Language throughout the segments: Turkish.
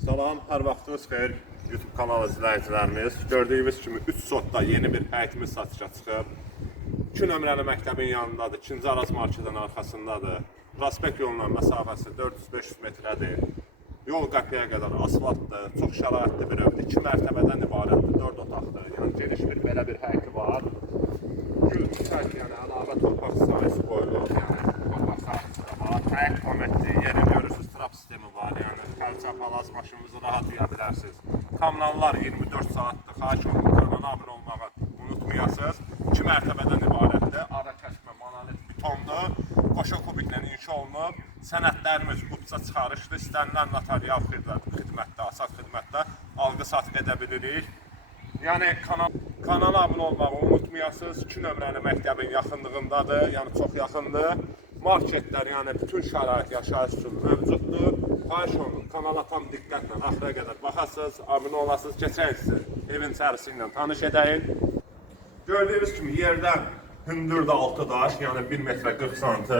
Salam, hər vaxtınız xeyir YouTube kanalı izləyicilərimiz. Gördüyünüz kimi 3 sotda yeni bir həyətimiz satışa çıxıb. 2 nömrəli məktəbin yanındadır, 2-ci Araz marketin arxasındadır. Prospekt yolundan məsafəsi 400-500 metrədir. Yol qapıya qədər asfaltdır, çox şəraitli bir evdir. 2 mərtəbədən ibarətdir, 4 otaqdır. Yəni geniş bir belə bir həyəti var. Gül çiçək, yəni əlavə torpaq sahəsi qoyulur, yəni torpaq sahəsi də var. Həyət komətli, yeri görürsüz, trap sistemi var, yəni kəlçə, palaz maşınınızı rahat yuya bilərsiniz. Kamranlar 24 saatdır, xahiş olun, kanala abunə olmağı unutmayasınız. 2 mərtəbədən ibarətdir, ara kəsmə, monolit betondur, qoşa kubiklə inşa olunub. Sənədlərimiz qutsa çıxarışdır, istənilən notarial xidmət, xidmətdə, asas xidmətdə alqı-satq edə bilirik. Yəni kanal kanala abunə olmağı unutmayasınız. 2 nömrəli məktəbin yaxınlığındadır, yəni çox yaxındır. Marketlər, yəni bütün şərait yaşayış üçün mövcuddur. Xahiş olunur, kanala tam diqqətlə axıra qədər baxasınız, abunə olasınız, keçək evin içərisi ilə tanış edəyim. Gördüyünüz kimi yerdən hündürdə 6 daş, yəni 1 metrə 40 santı.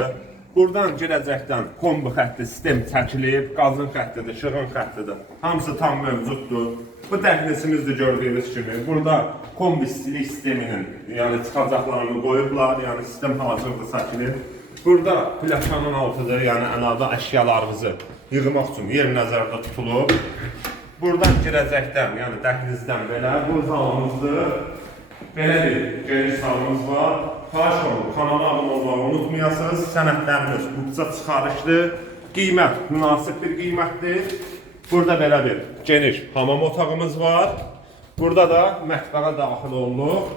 Buradan girəcəkdən kombi xətti sistem çəkilib, qazın xəttidir, şığın xəttidir. Hamısı tam mövcuddur. Bu dəhlizimizdir gördüyünüz kimi. Burada kombi stilik sisteminin, yəni çıxacaqlarını qoyublar, yəni sistem hazırdır çəkilib. Burada plakanın altıdır, yəni əlavə əşyalarınızı yığmaq üçün yer nəzərdə tutulub. Buradan girəcəkdən, yəni dəhlizdən belə bu zalımızdır. Belə bir geniş salonumuz var. Xahiş olun, kanala abunə olmağı unutmayasınız. Sənədlərimiz qutsa çıxarışdır. Qiymət münasib bir qiymətdir. Burada belə bir geniş hamam otağımız var. Burada da mətbəxə daxil olunur.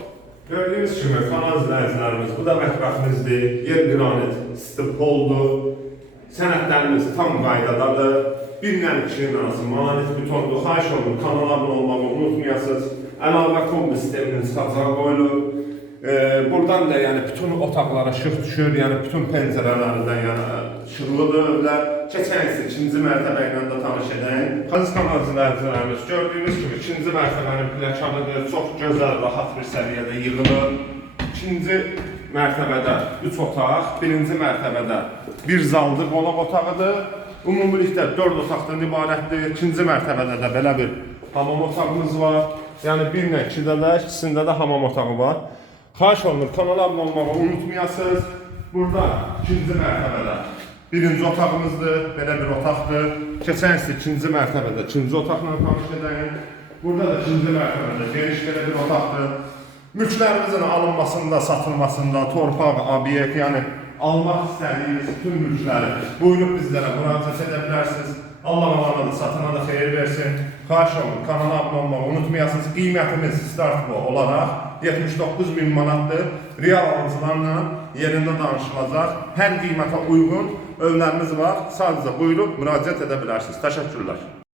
Gördüyünüz kimi kanal izləyicilərimiz, bu da mətbəximizdir. Yer qranit, stipoldur. Sənədlərimiz tam qaydadadır. Bir nəl kişinin arası manit butondur. Xahiş olun, kanala abunə olmağı unutmayasınız. Əlavə kombi sisteminin çıxacağı qoyulub. Ee, buradan da yəni bütün otaqlara işıq düşür, yəni bütün pəncərələrdən yəni işıqlıdır evlər. Keçən il ikinci mərtəbə ilə də tanış. Xəziz kanal izləyicilərimiz gördüyünüz kimi ikinci mərtəbənin pləkanıdır, çox gözəl, rahat bir səviyyədə yığılır. İkinci mərtəbədə 3 otaq, birinci mərtəbədə bir zaldır, qonaq otağıdır. Ümumilikdə 4 otaqdan ibarətdir. İkinci mərtəbədə də belə bir hamam otağımız var. Yəni bir ilə ikidə də, ikisində də hamam otağı var. Xahiş olunur, kanala abunə olmağı unutmayasınız. Burada ikinci mərtəbədə birinci otağımızdır, belə bir otaqdır. Keçən il ikinci mərtəbədə ikinci otaqla tanış edəyim. Burada da ikinci mərtəbədə geniş belə bir otaqdır. Mülklərimizin alınmasında, satılmasında, torpaq, obyekt, yəni almaq istədiyiniz bütün mülkləri buyurub bizlərə müraciət edə bilərsiniz. Allah da satana da xeyir versin. Xahiş olun, kanala abunə olmağı unutmayasınız. Qiymətimiz start bu olaraq 79 bin manatdır. Real alıcılarla yerində danışılacaq. Hər qiymətə uyğun övlərimiz var. Sadəcə buyurub müraciət edə bilərsiniz. Təşəkkürlər.